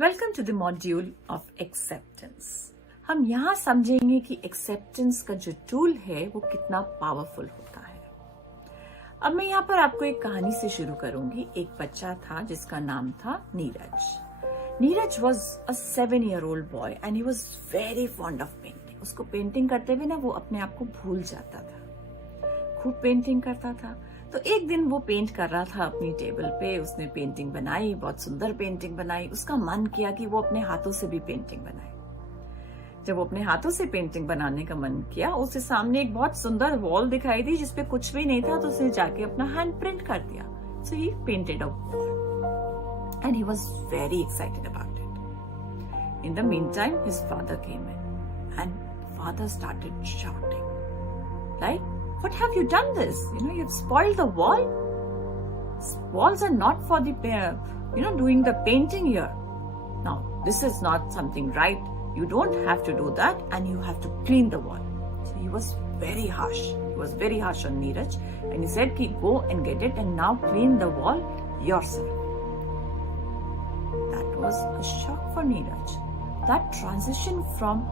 Welcome to the module of acceptance. हम यहाँ समझेंगे कि एक्सेप्टेंस का जो टूल है वो कितना पावरफुल होता है। अब मैं यहाँ पर आपको एक कहानी से शुरू करूंगी। एक बच्चा था जिसका नाम था Neeraj. Neeraj was a 7-year-old boy and he was very fond of painting. उसको पेंटिंग करते हुए ना वो अपने आप को भूल जाता था, खूब पेंटिंग करता था। तो एक दिन वो पेंट कर रहा था अपनी टेबल पे। उसने पेंटिंग बनाई, बहुत सुंदर पेंटिंग बनाई। उसका मन किया कि वो अपने हाथों से भी पेंटिंग बनाए। जब वो अपने हाथों से पेंटिंग बनाने का मन किया, उसके सामने एक बहुत सुंदर वॉल दिखाई दी जिसपे कुछ भी नहीं था। तो उसने जाके अपना हैंड प्रिंट कर दिया। So he painted a wall and he was very excited about it. In the meantime his father came in and father started shouting like, what have you done this? You've spoiled the wall. Walls are not for the, doing the painting here. Now, this is not something right. You don't have to do that and you have to clean the wall. So he was very harsh. He was very harsh on Neeraj and he said, go and get it and now clean the wall yourself. That was a shock for Neeraj. That transition from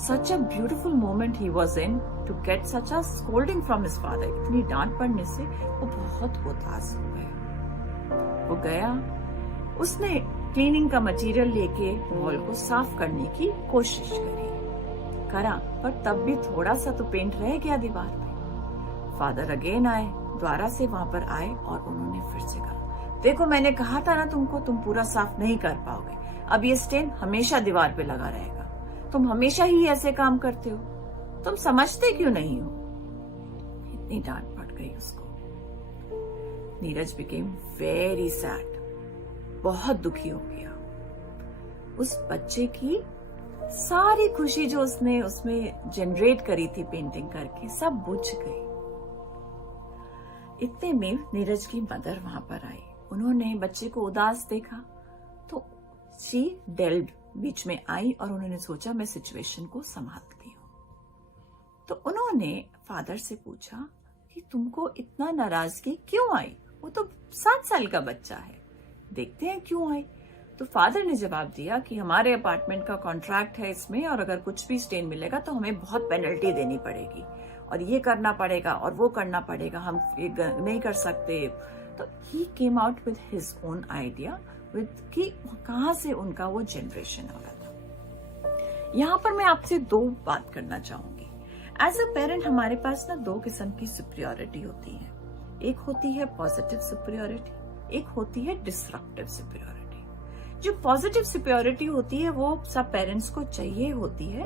such a beautiful moment he was in to get such a scolding from his father. इतनी डांट पड़ने से वो बहुत उदास हो गया। वो गया, उसने क्लीनिंग का मटेरियल लेके वॉल को साफ करने की कोशिश करा, पर तब भी थोड़ा सा तो पेंट रह गया दीवार पे। फादर अगेन आए, दोबारा से वहां पर आए और उन्होंने फिर से कहा, देखो मैंने कहा था ना तुमको, तुम पूरा साफ नहीं कर पाओगे। अब ये स्टेन हमेशा दीवार पे लगा रहेगा। तुम हमेशा ही ऐसे काम करते हो, तुम समझते क्यों नहीं हो? इतनी डांट पड़ गई उसको। नीरज बिकेम वेरी सैड, बहुत दुखी हो गया। उस बच्चे की सारी खुशी जो उसने उसमें जनरेट करी थी पेंटिंग करके, सब बुझ गई। इतने में नीरज की मदर वहां पर आई। उन्होंने बच्चे को उदास देखा तो शी डेल्ड बीच में आई और उन्होंने सोचा मैं सिचुएशन को संभालती हूँ। तो उन्होंने फादर से पूछा कि तुमको इतना नाराजगी क्यों आई? वो तो 7 साल का बच्चा है, देखते हैं क्यों आई। तो फादर ने जवाब दिया कि हमारे अपार्टमेंट का कॉन्ट्रैक्ट है इसमें, और अगर कुछ भी स्टेन मिलेगा तो हमें बहुत पेनल्टी देनी पड़ेगी और ये करना पड़ेगा और वो करना पड़ेगा, हम ये नहीं कर सकते। तो he came out with his own idea कि कहां से उनका वो जनरेशन आ रहा था। यहां पर मैं आपसे 2 बात करना चाहूंगी। एज अ पेरेंट हमारे पास ना 2 किस्म की सुपीरियरिटी होती है। एक होती है पॉजिटिव सुपीरियरिटी, एक होती है डिसरप्टिव सुपीरियरिटी। जो पॉजिटिव सुपीरियरिटी होती है वो सब पेरेंट्स को चाहिए होती है।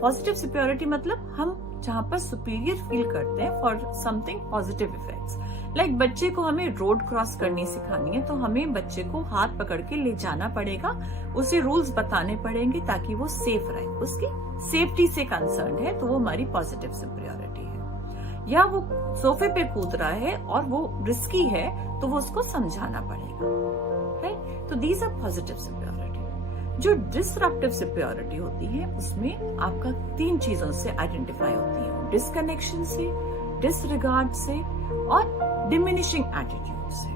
पॉजिटिव सुपीरियरिटी मतलब हम जहां पर सुपीरियर फील करते हैं for something positive effects. Like बच्चे को हमें रोड क्रॉस करनी सिखानी है तो हमें बच्चे को हाथ पकड़ के ले जाना पड़ेगा, उसे रूल्स बताने पड़ेंगे ताकि वो सेफ रहे, उसकी सेफ्टी से कंसर्न है, तो वो हमारी पॉजिटिव सुपीरियरिटी है। या वो सोफे पे कूद रहा है और वो रिस्की है तो वो उसको समझाना पड़ेगा, राइट? तो दीज आर पॉजिटिव सुपीरियरिटी। जो डिसरप्टिव सुपीरियरिटी होती है उसमें आपका 3 चीजों से आइडेंटिफाई होती है, डिस्कनेक्शन से, डिसरिगार्ड से और डिमिनिशिंग एटीट्यूड से।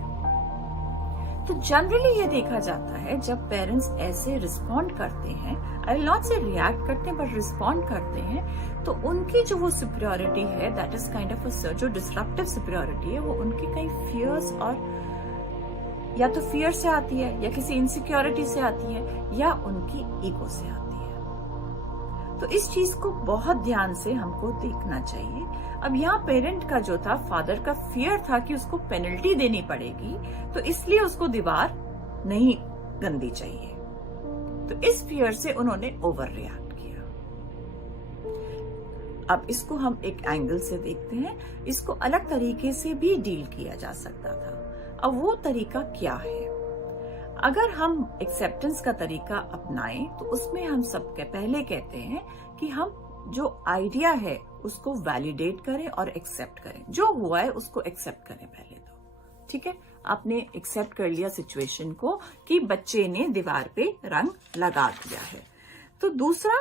तो जनरली ये देखा जाता है जब पेरेंट्स ऐसे रिस्पॉन्ड करते हैं, आई विल नॉट से रिएक्ट करते हैं बट रिस्पॉन्ड करते हैं, तो उनकी जो वो सुपीरियरिटी है that is kind of a, जो डिसरप्टिव सुपीरियरिटी है वो उनके कई फियर्स, और या तो फियर से आती है या किसी इनसिक्योरिटी से आती है या उनकी ईगो से आती है। तो इस चीज को बहुत ध्यान से हमको देखना चाहिए। अब यहाँ पेरेंट का जो था, फादर का फियर था कि उसको पेनल्टी देनी पड़ेगी, तो इसलिए उसको दीवार नहीं गंदी चाहिए। तो इस फियर से उन्होंने ओवर रिएक्ट किया। अब इसको हम एक एंगल से देखते हैं, इसको अलग तरीके से भी डील किया जा सकता था। अब वो तरीका क्या है? अगर हम एक्सेप्टेंस का तरीका अपनाएं तो उसमें हम सबके पहले कहते हैं कि हम जो आइडिया है उसको वैलिडेट करें और एक्सेप्ट करें। जो हुआ है उसको एक्सेप्ट करें पहले तो, ठीक है? आपने एक्सेप्ट कर लिया सिचुएशन को कि बच्चे ने दीवार पे रंग लगा दिया है। तो दूसरा,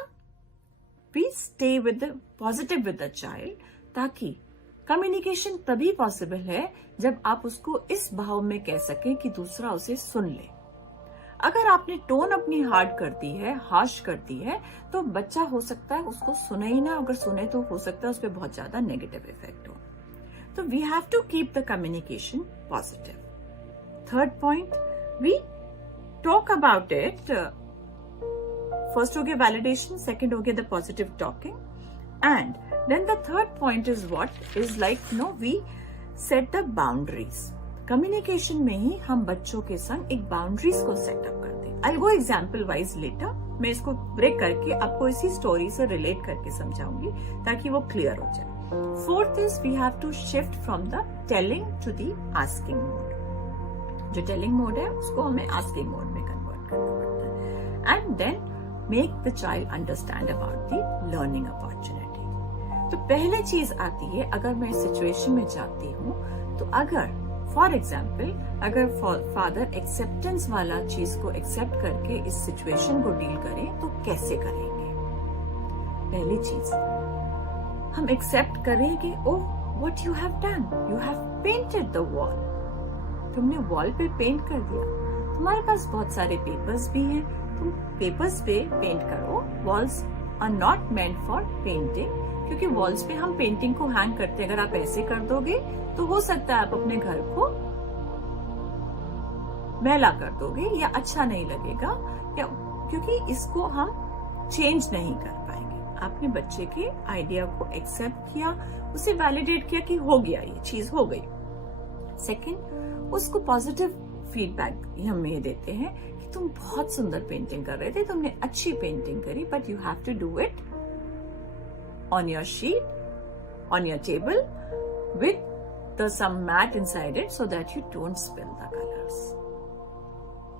please stay with positive with the child, ताकि कम्युनिकेशन तभी पॉसिबल है जब आप उसको इस भाव में कह सकें कि दूसरा उसे सुन ले। अगर आपने टोन अपनी हार्ड कर दी है, हार्श कर दी है, तो बच्चा हो सकता है उसको सुने ही ना, अगर सुने तो हो सकता है उस पर बहुत ज्यादा नेगेटिव इफेक्ट हो। तो we have to keep the communication positive. Third point, we talk about it. First हो गया वैलिडेशन, सेकेंड हो गया the positive talking, and then the third point is what is like we set the boundaries. Communication में ही हम बच्चों के संग एक बाउंड्रीज को सेटअप करते हैं। आई गो एग्जाम्पल वाइज लेटर, मैं इसको ब्रेक करके आपको इसी स्टोरी से रिलेट करके समझाऊंगी ताकि वो क्लियर हो जाए। Fourth is we have to shift from the telling to the asking mode. जो टेलिंग मोड है उसको हमें आस्किंग मोड में कन्वर्ट करना पड़ता है। And then make the child understand about the learning opportunity. तो पहले चीज आती है, अगर मैं इस सिचुएशन में जाती हूँ तो अगर फॉर एग्जाम्पल अगर फादर एक्सेप्टेंस वाला चीज को एक्सेप्ट करके इस सिचुएशन को डील करें तो कैसे करेंगे। पहली चीज हम एक्सेप्ट करेंगे, oh what you have done, you have painted the wall. तुमने वॉल पे पेंट कर दिया, तुम्हारे पास बहुत सारे पेपर्स भी हैं, तुम पेपर्स पे पेंट करो। Walls are not meant for painting, क्योंकि वॉल्स पे हम पेंटिंग को हैंग करते हैं। अगर आप ऐसे कर दोगे तो हो सकता है आप अपने घर को मैला कर दोगे या अच्छा नहीं लगेगा, या क्योंकि इसको हम चेंज नहीं कर पाएंगे। आपने बच्चे के आइडिया को एक्सेप्ट किया, उसे वैलिडेट किया कि हो गया, ये चीज हो गई। सेकंड, उसको पॉजिटिव फीडबैक हम ये देते हैं कि तुम बहुत सुंदर पेंटिंग कर रहे थे, तुमने अच्छी पेंटिंग करी, but you have to do it on your sheet, on your table, with some mat inside it so that you don't spill the colors.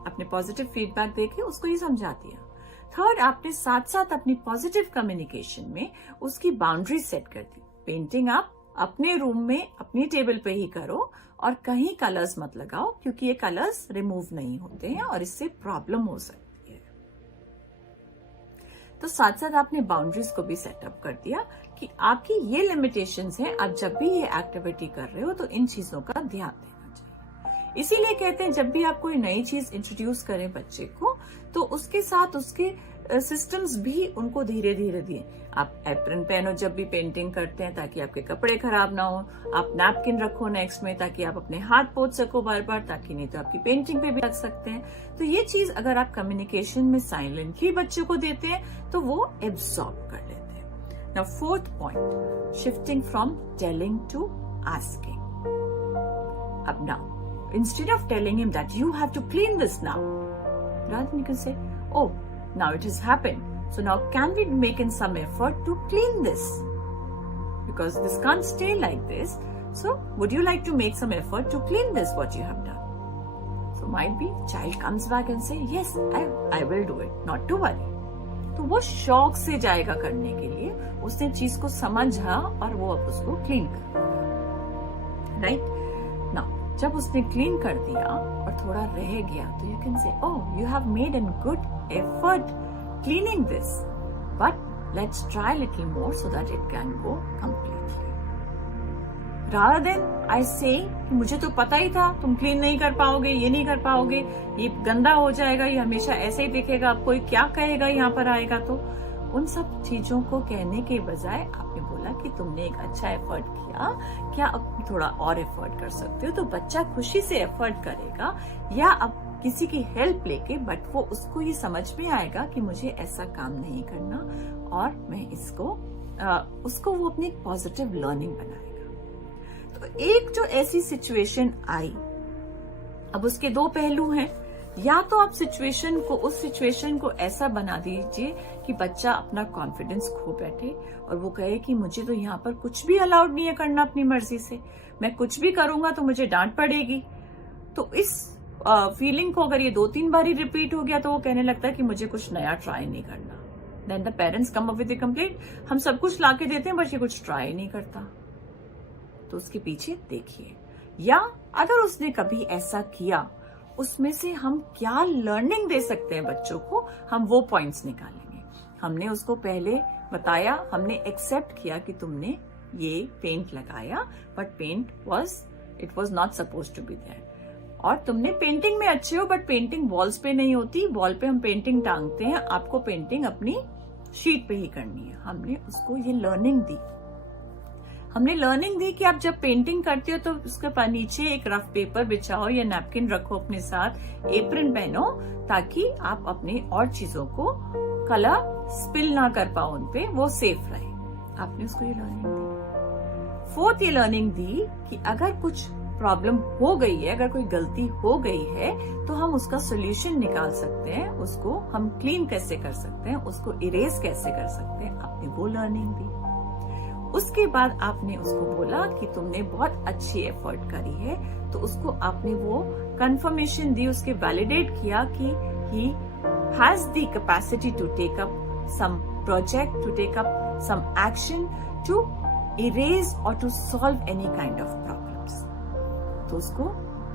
अपने पॉजिटिव फीडबैक देके उसको ये समझा दिया। थर्ड, आपने साथ साथ अपनी पॉजिटिव कम्युनिकेशन में उसकी बाउंड्री सेट कर दी। पेंटिंग आप अपने रूम में अपनी टेबल पे ही करो और कहीं कलर्स मत लगाओ, क्योंकि ये कलर्स रिमूव नहीं होते हैं और इससे प्रॉब्लम हो सकती है। तो साथ साथ आपने बाउंड्रीज को भी सेटअप कर दिया कि आपकी ये लिमिटेशंस हैं, आप जब भी ये एक्टिविटी कर रहे हो तो इन चीजों का ध्यान देना चाहिए। इसीलिए कहते हैं जब भी आप कोई नई चीज इंट्रोड्यूस करें बच्चे को, तो उसके साथ उसके सिस्टम्स भी उनको धीरे धीरे दिए। आप एप्रन पहनो जब भी पेंटिंग करते हैं ताकि आपके कपड़े खराब ना हो। आप नैपकिन रखो नेक्स्ट में ताकि आप अपने हाथ पोंछ सको बार बार, ताकि नहीं तो आपकी पेंटिंग पे भी लग सकते हैं। तो ये चीज अगर आप कम्युनिकेशन में साइलेंटली बच्चों को देते हैं तो वो एब्सॉर्ब कर लेते हैं। Now fourth point, shifting from telling to asking. अब now instead of telling him that you have to clean this now, rather you can say, oh, now it has happened, so now can we make in some effort to clean this, because this can't stay like this, so would you like to make some effort to clean this what you have done? So might be child comes back and say yes, I will do it, not to worry. तो वो शौक से जाएगा करने के लिए, उसने चीज को समझा और वो अब उसको क्लीन कर, राइट। नाउ जब उसने क्लीन कर दिया और थोड़ा रह गया तो you can say, oh you have made an good effort cleaning this, but let's try little more so that it can go completely. Rather than I say मुझे तो पता ही था तुम क्लीन नहीं कर पाओगे, ये नहीं कर पाओगे, ये गंदा हो जाएगा, ये हमेशा ऐसे ही दिखेगा, अब कोई क्या कहेगा यहाँ पर आएगा। तो उन सब चीजों को कहने के बजाय आपने बोला कि तुमने एक अच्छा एफर्ट किया, क्या अब थोड़ा और एफर्ट कर सकते हो, तो बच्चा खुशी से एफर्ट करेगा, या अब किसी की हेल्प लेके, बट वो उसको ये समझ में आएगा कि मुझे ऐसा काम नहीं करना और मैं इसको उसको वो अपनी पॉजिटिव लर्निंग बनाएगा। तो एक जो ऐसी सिचुएशन आई, अब उसके दो पहलू हैं। या तो आप उस सिचुएशन को ऐसा बना दीजिए कि बच्चा अपना कॉन्फिडेंस खो बैठे और वो कहे कि मुझे तो यहाँ पर कुछ भी अलाउड नहीं है करना अपनी मर्जी से, मैं कुछ भी करूंगा तो मुझे डांट पड़ेगी। तो इस फीलिंग को अगर ये 2-3 बार ही रिपीट हो गया तो वो कहने लगता है कि मुझे कुछ नया ट्राई नहीं करना। Then the parents come up with the complaint, हम सब कुछ लाके देते हैं बट ये कुछ ट्राई नहीं करता। तो उसके पीछे देखिए, या अगर उसने कभी ऐसा किया उसमें से हम क्या लर्निंग दे सकते हैं बच्चों को, हम वो पॉइंट्स निकालेंगे। हमने उसको पहले बताया, हमने एक्सेप्ट किया कि तुमने ये पेंट लगाया, but paint it was not suppose to be there, और तुमने पेंटिंग में अच्छे हो, बट पेंटिंग वॉल्स पे नहीं होती, वॉल पे हम पेंटिंग टांगते हैं, आपको पेंटिंग अपनी शीट पे ही करनी है। हमने उसको ये लर्निंग दी। हमने लर्निंग दी कि आप जब पेंटिंग करते हो तो उसके नीचे एक रफ पेपर बिछाओ या नैपकिन रखो अपने साथ, एप्रन पहनो, ताकि आप अपने और चीजों को कलर स्पिल ना कर पाओ उन पे, वो सेफ रहे। आपने उसको ये लर्निंग दी। फोर्थ ये लर्निंग दी कि अगर कुछ प्रॉब्लम हो गई है, अगर कोई गलती हो गई है, तो हम उसका सोल्यूशन निकाल सकते हैं, उसको हम क्लीन कैसे कर सकते हैं, उसको इरेज कैसे कर सकते हैं। आपने वो लर्निंग दी। उसके बाद आपने उसको बोला कि तुमने बहुत अच्छी एफर्ट करी है, तो उसको आपने वो कंफर्मेशन दी, उसके वैलिडेट किया कि he has the capacity to take up some project, to take up some action to erase or to solve any kind of problems। तो उसको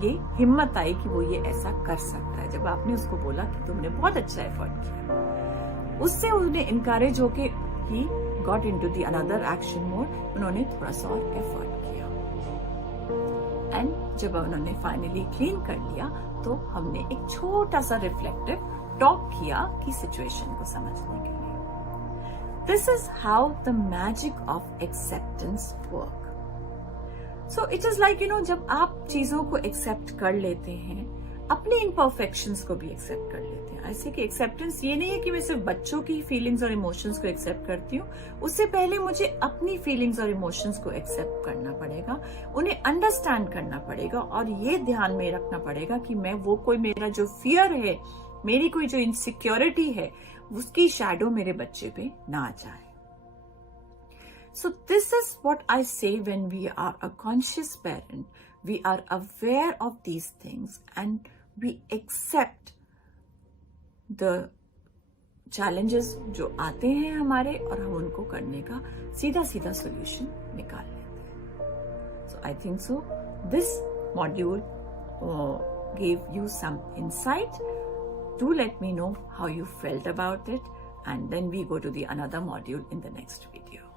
ये हिम्मत आई कि वो ये ऐसा कर सकता है। जब आपने उसको बोला कि तुमने बहुत अच्छा एफर्ट किया, उससे उन्हें इनकरेज होके he got into the another action mode, उन्होंने थोड़ा सा और एफर्ट किया। एंड जब उन्होंने फाइनली क्लीन कर लिया, तो हमने एक छोटा सा रिफ्लेक्टिव टॉक किया कि सिचुएशन को समझने के लिए। This is how the magic of acceptance work. So it is like, जब आप चीजों को एक्सेप्ट कर लेते हैं, अपने इम्परफेक्शंस को भी एक्सेप्ट कर लेते हैं। ऐसे कि एक्सेप्टेंस ये नहीं है कि मैं सिर्फ बच्चों की फीलिंग्स और इमोशंस को एक्सेप्ट करती हूँ, उससे पहले मुझे अपनी फीलिंग्स और इमोशंस को एक्सेप्ट करना पड़ेगा, उन्हें अंडरस्टैंड करना पड़ेगा, और ये ध्यान में रखना पड़ेगा कि मैं वो कोई मेरा जो फियर है, मेरी कोई जो इनसिक्योरिटी है, उसकी शैडो मेरे बच्चे पे ना आ जाए। So this is what I say when we are a conscious parent, we are aware of these things and we accept the challenges जो आते हैं हमारे, और हम उनको करने का सीधा सीधा solution निकाल लेते हैं। So I think so this module gave you some insight. Do let me know how you felt about it, and then we go to the another module in the next video.